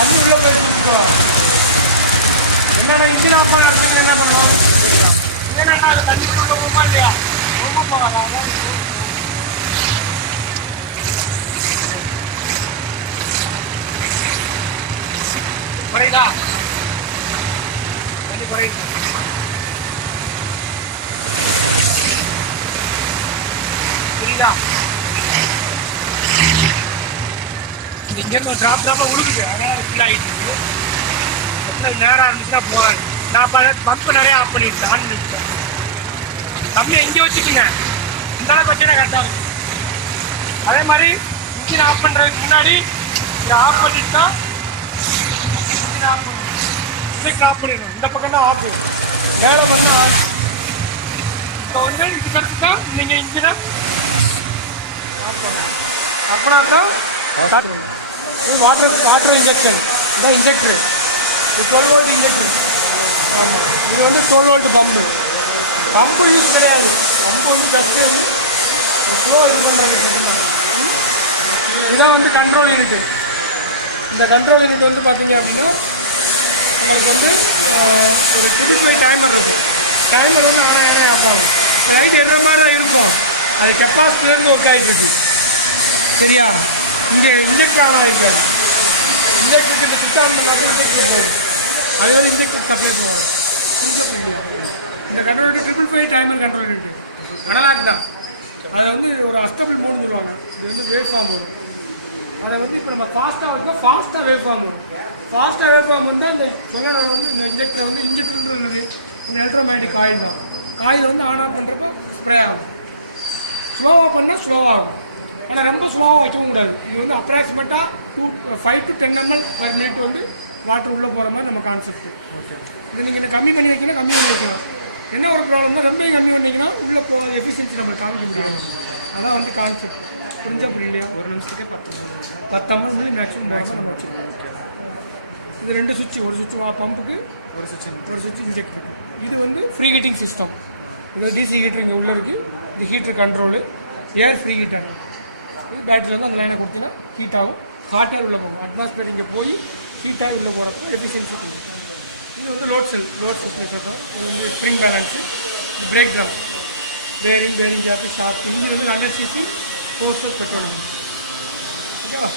தண்ணி உள்ள போயிட்டு என்னடா இன்ஜின் ஆஃப் பண்ண என்ன பண்ணலாம் என்னன்னா அது தண்ணி உள்ள போகுமா இல்லையா ரொம்ப போகாதா குறையுதா தண்ணி குறையுது புரியுதா இங்கேருந்து ஒரு ட்ராப்பாக உழுகுது அதனால் ஃபுல் ஆகிட்டு நேராக இருந்துச்சுன்னா போகாது நான் பம்பு நிறையா ஆஃப் பண்ணிவிட்டேன் ஆன் பண்ணிவிட்டேன் கம்மியாக இங்கே வச்சுக்கோங்க இந்த அளவுக்கு வச்சுன்னா கரெக்டாக இருக்கும் அதே மாதிரி இன்ஜின் ஆஃப் பண்ணுறதுக்கு முன்னாடி இதை ஆஃப் பண்ணிட்டா இன்ஜின் ஆஃப் பண்ணணும் ஆஃப் பண்ணிடணும் இந்த பக்கம் தான் ஆஃப் வேலை பண்ணால் ஆஃப் இப்போ வந்து இதுக்கு அடுத்து தான் நீங்கள் இன்ஜினை ஆஃப் பண்ணணும் அப்படின்னா தான் வாட்டர் இன்ஜெக்ஷன் இதான் இன்ஜெக்டரு 12 வோல்ட் இன்ஜெக்டர் ஆமாம் இது வந்து 12 வோல்ட் பம்பு யூஸ் கிடையாது பம்பு வந்து ஜஸ்ட்டு ஸ்லோ இது பண்ணுறது இதான் வந்து கண்ட்ரோல் யூனிட் இந்த கண்ட்ரோல் யூனிட் வந்து பார்த்தீங்க அப்படின்னா உங்களுக்கு வந்து ஒரு 5 டைமர் வந்து ஆனால் ஆஃப் ஆகும் லைட் எற மாதிரி தான் இருக்கும் அது கெப்பாசிட்டிலேருந்து ஒர்க் ஆகிட்டு சரியா இங்கே இன்ஜெக்ட் ஆனால் இல்லை இன்ஜெக்டருக்கு இந்த சிஸ்டம் இன்ஜெக்ட் போகும் அது வந்து இன்ஜெக்டர் சப்ளை போகும் இந்த கண்ட்ரோல் 555 டைமர் கண்ட்ரோல் இருக்குது அனலாக் தான் அதை வந்து ஒரு அஸ்டபிள் மோடுன்னு சொல்லுவாங்க இது வந்து வேவ் ஃபார்ம் வரும் அதை வந்து இப்போ நம்ம ஃபாஸ்ட்டாக வைக்க ஃபாஸ்ட்டாக வேவ் ஃபார்ம் வரும் ஃபாஸ்ட்டாக வேவ் ஃபார்ம் வந்தால் இந்த சொன்ன வந்து இந்த இன்ஜெக்டர் வந்து இன்ஜெக்டர் இந்த எலக்ட்ரோமேட்டிக் காயில் தான் காயில் வந்து ஆன் ஆஃப் பண்ணுறப்போ ஸ்ப்ரே ஆகும் ஸ்லோவாக பண்ணால் ஸ்லோவாகும் ஆனால் ரொம்ப ஸ்லோவாக வச்சுக்க கூடாது இது வந்து அப்ராக்சிமேட்டாக 5 to 10 ml per minute வந்து வாட்டர் உள்ளே போகிற மாதிரி நம்ம கான்செப்ட் இது நீங்கள் கம்மி பண்ணி வைக்கலாம் கம்மி பண்ணி வைக்கலாம் என்ன ஒரு ப்ராப்ளம்னா ரொம்ப கம்மி பண்ணிங்கன்னா உள்ளே போகிற எஃபிஷியன்சி நம்ம காமிக்க முடியும் அதான் வந்து கான்செப்ட் புரிஞ்சால் புரியலையா ஒரு நிமிஷத்துக்கு 10 ml வந்து மேக்ஸிமம் வச்சுக்கலாம் இது 2 சுவிட்ச் ஒரு சுவிட்ச் பம்புக்கு ஒரு சுவிட்ச் இன்ஜெக்ட் இது வந்து ஃப்ரீ ஹீட்டிங் சிஸ்டம் இது டிசி ஹீட்டர் இங்கே உள்ளே இருக்குது இது ஹீட்டர் கண்ட்ரோலு ஏர் ஃப்ரீ ஹீட்டர் இது பேட்டரியில் வந்து அந்த லைனை கொடுத்தீங்கன்னா ஹீட் ஆகும் ஹாட் ஏர் உள்ளே போகும் அட்மாஸ்பியர் இங்கே போய் ஹீட்டாக உள்ளே போகிறப்போ எஃபிஷியன்சி இது வந்து லோட் செல் பேசுகிறோம் இது வந்து spring balance brake drum bearing jockey shock இது வந்து 100 cc 4 பெட்ரோல் ஓகேவா